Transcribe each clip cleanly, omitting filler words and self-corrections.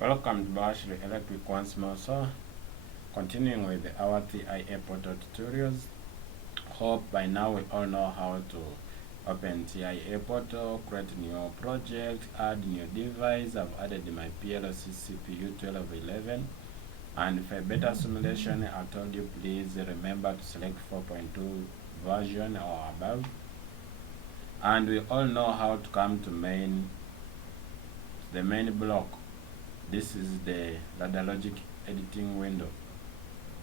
Welcome to BAWASHIR Electric once more. So, continuing with our TIA portal tutorials. Hope by now we all know how to open TIA portal, create new project, add new device. I've added my PLC CPU 1211. And for better simulation, I told you please remember to select 4.2 version or above. And we all know how to come to the main block. This is the ladder logic editing window.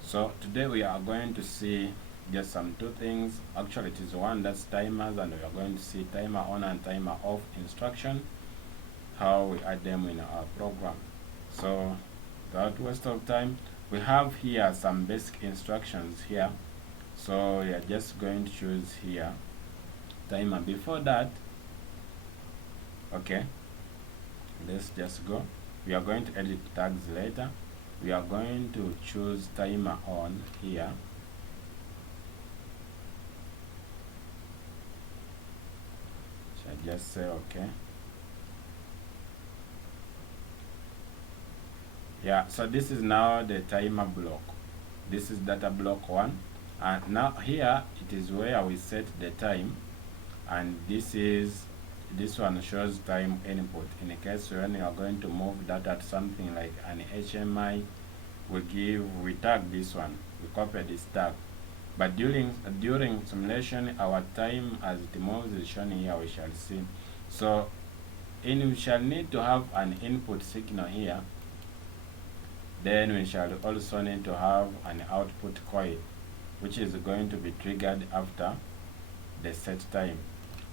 So today we are going to see just two things. Actually it is one, that's timers, and we are going to see timer on and timer off instruction, how we add them in our program. So without waste of time, we have here some basic instructions here. So we are just going to choose here timer. Before that, okay, let's just go. We are going to edit tags later. We are going to choose timer on here. Shall I just say okay? Yeah, so this is now the timer block. This is data block 1. And now here it is where we set the time, and this one shows time input. In the case when you are going to move data to something like an HMI, we tag this one, we copy this tag. But during simulation, our time as it moves is shown here, we shall see. So we shall need to have an input signal here. Then we shall also need to have an output coil, which is going to be triggered after the set time.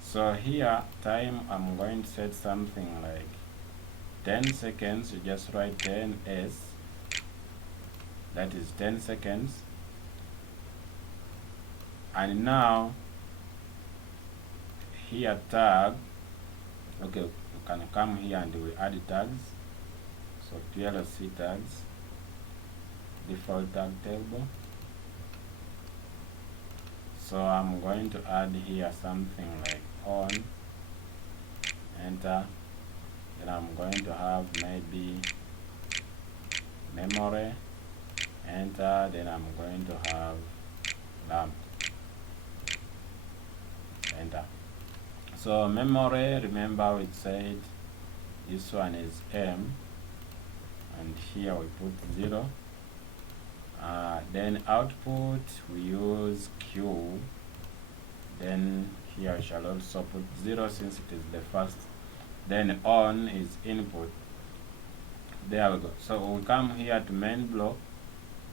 So here time, I'm going to set something like 10 seconds. You just write 10s, that is 10 seconds. And now here tag, okay, we can come here and we add tags. So PLC tags, default tag table. So I'm going to add here something like on, enter. Then I'm going to have maybe memory, enter. Then I'm going to have lamp, enter. So memory, remember we said this one is M, and here we put 0. Then output we use Q. Then here I shall also put 0 since it is the first. Then on is input. There we go. So we come here to main block.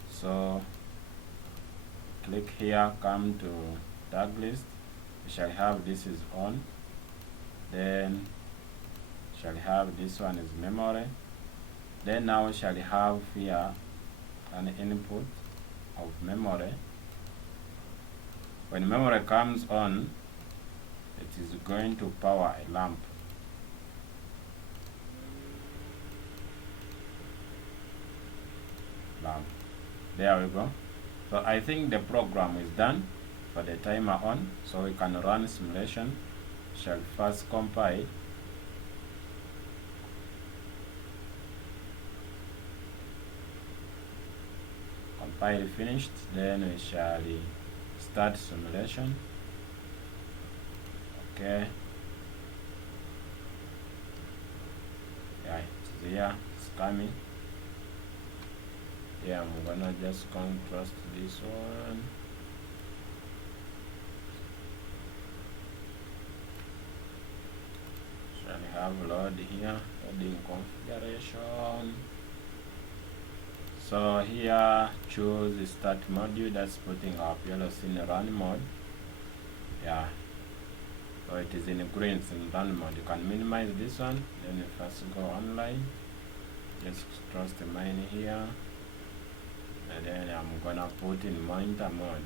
So click here, come to tag list. We shall have this is on. Then shall have this one is memory. Then now we shall have here an input of memory. When memory comes on, it is going to power a lamp. There we go. So I think the program is done for the timer on, so we can run simulation. Shall first compile. Compile finished, then we shall start simulation. Okay, yeah, it's here, it's coming. Yeah, I'm gonna just contrast this one. Shall have load here, loading configuration. So here choose the start module, that's putting our PLC in run mode. Yeah, so it is in green, it's in run mode. You can minimize this one, then you first go online, just trust the mine here, and then I'm gonna put in monitor mode.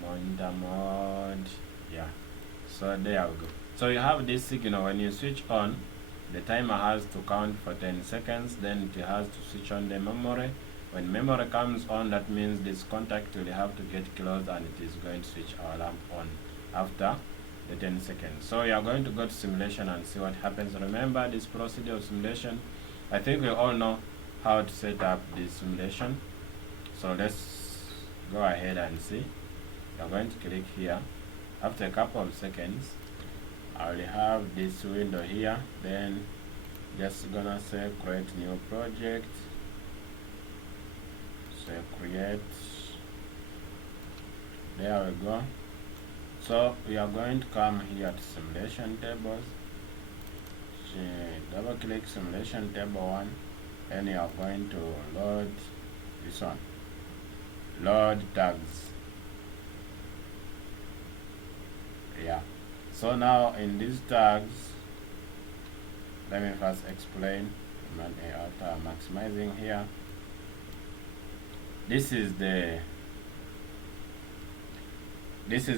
Monitor mode, yeah. So there we go. So you have this signal. When you switch on, the timer has to count for 10 seconds, then it has to switch on the memory, When memory comes on, that means this contact will have to get closed and it is going to switch our lamp on after the 10 seconds. So we are going to go to simulation and see what happens. Remember this procedure of simulation, I think we all know how to set up this simulation. So let's go ahead and see. We are going to click here. After a couple of seconds, I will have this window here. Then just gonna say create new project. Say create. There we go. So we are going to come here to simulation tables. Double click simulation table 1, and you are going to load this one. Load tags. Yeah. So now in these tags, let me first explain after maximizing here. This is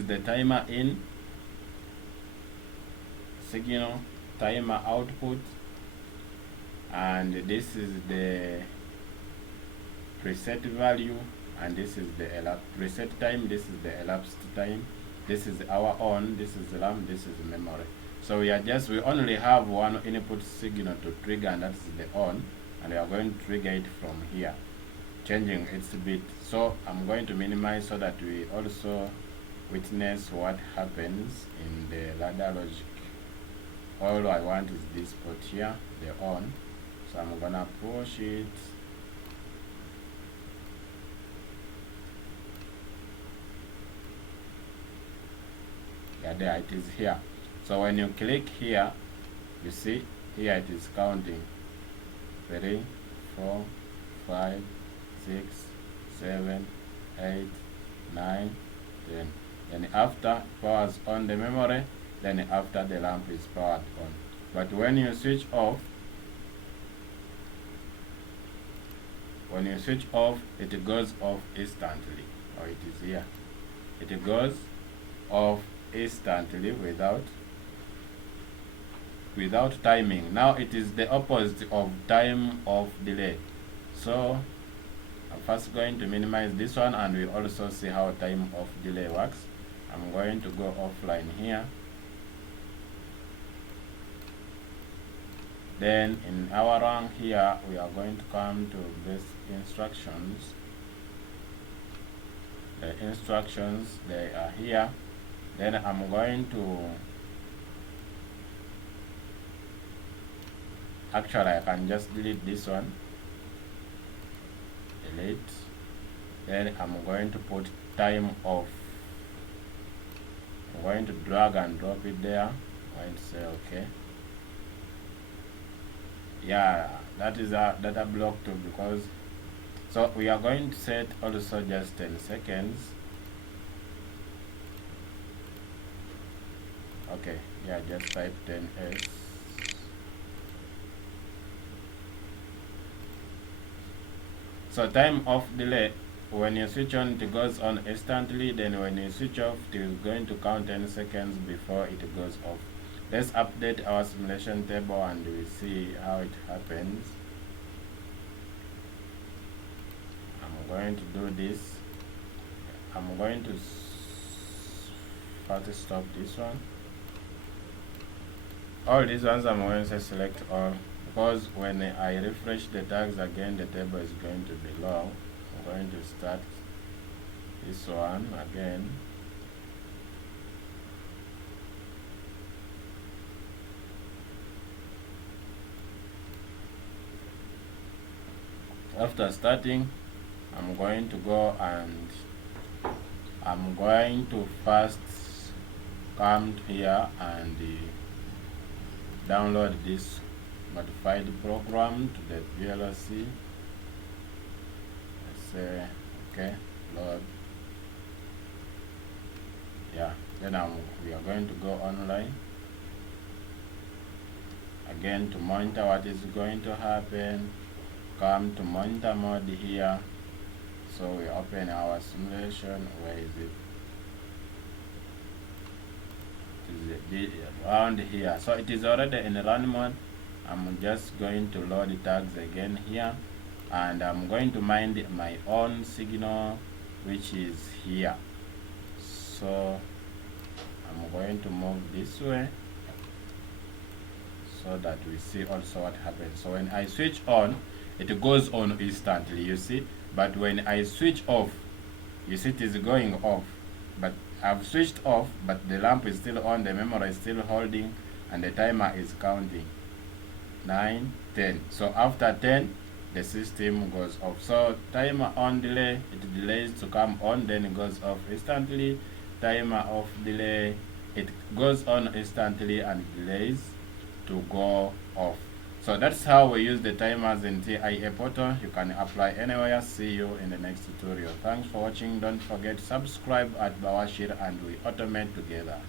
the timer in, signal, timer output, and this is the preset value, and this is the preset time, this is the elapsed time, this is our on, this is the lamp, this is the memory. So we only have one input signal to trigger, and that's the on, and we are going to trigger it from here, changing its bit. So I'm going to minimize so that we also witness what happens in the ladder logic. All I want is this port here, the on. So I'm gonna push it. Yeah, there it is here. So when you click here, you see here it is counting 3, 4, 5, 6, 7, 8, 9, 10. Then after powers on the memory, then after the lamp is powered on. But when you switch off, it goes off instantly. Or it is here. It goes off instantly without timing. Now it is the opposite of time of delay. So I'm first going to minimize this one, and we also see how time of delay works. I'm going to go offline here. Then in our run here, we are going to come to basic instructions. The instructions, they are here. Then I'm going to, actually I can just delete this one. Delete. Then I'm going to put time off. I'm going to drag and drop it there. I'm going to say okay. Yeah, that is a data block too, because so we are going to set also just 10 seconds. Okay, yeah, just type 10s. So time of delay, when you switch on, it goes on instantly. Then when you switch off, it is going to count 10 seconds before it goes off. Let's update our simulation table and we see how it happens. I'm going to do this. I'm going to first stop this one. All these ones I'm going to select all, because when I refresh the tags again, the table is going to be long. I'm going to start this one again. After starting, I'm going to go and I'm going to first come here and download this modified program to the VLC. Let's say okay, load. Yeah, then we are going to go online again to monitor what is going to happen. Come to monitor mode here. So we open our simulation. Where is it? It is around here. So it is already in run mode. I'm just going to load the tags again here. and I'm going to mind my own signal, which is here. So I'm going to move this way so that we see also what happens. So when I switch on, it goes on instantly, you see, but when I switch off, you see it is going off, but I've switched off, but the lamp is still on, the memory is still holding, and the timer is counting 9, 10. So after 10, the system goes off. So timer on delay, it delays to come on, then it goes off instantly. Timer off delay, it goes on instantly and delays to go off. So that's how we use the timers in TIA Portal. You can apply anywhere. See you in the next tutorial. Thanks for watching. Don't forget to subscribe at BAWASHIR, and we automate together.